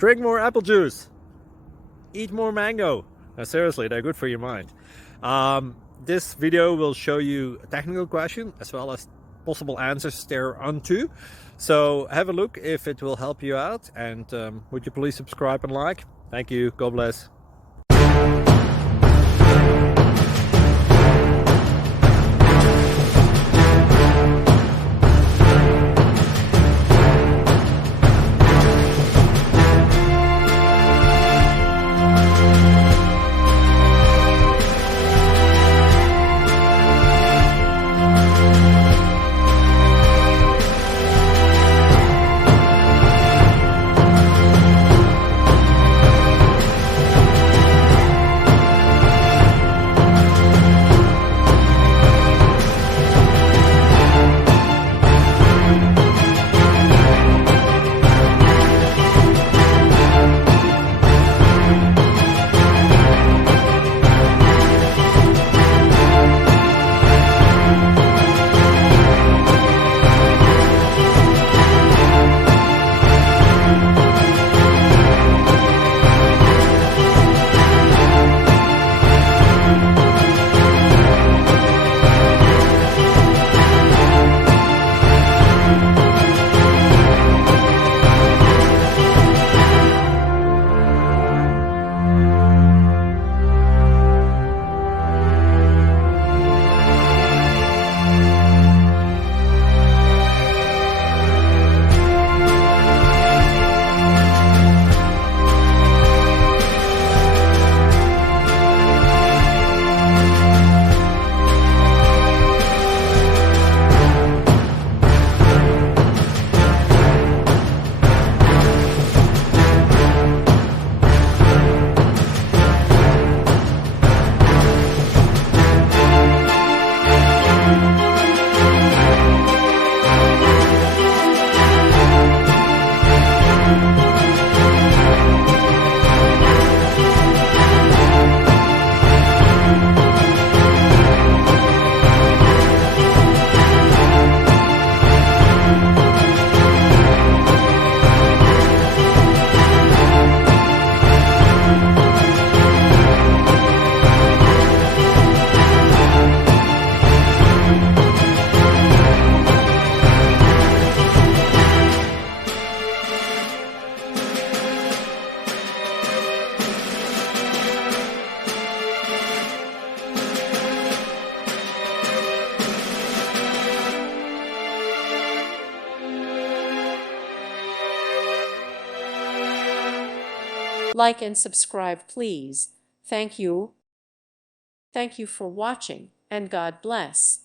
Drink more apple juice. Eat more mango. Now, seriously, they're good for your mind. This video will show you a technical question as well as possible answers thereunto. So have a look if it will help you out, and would you please subscribe and like? Thank you. God bless. Like and subscribe, please. Thank you. Thank you for watching, and God bless.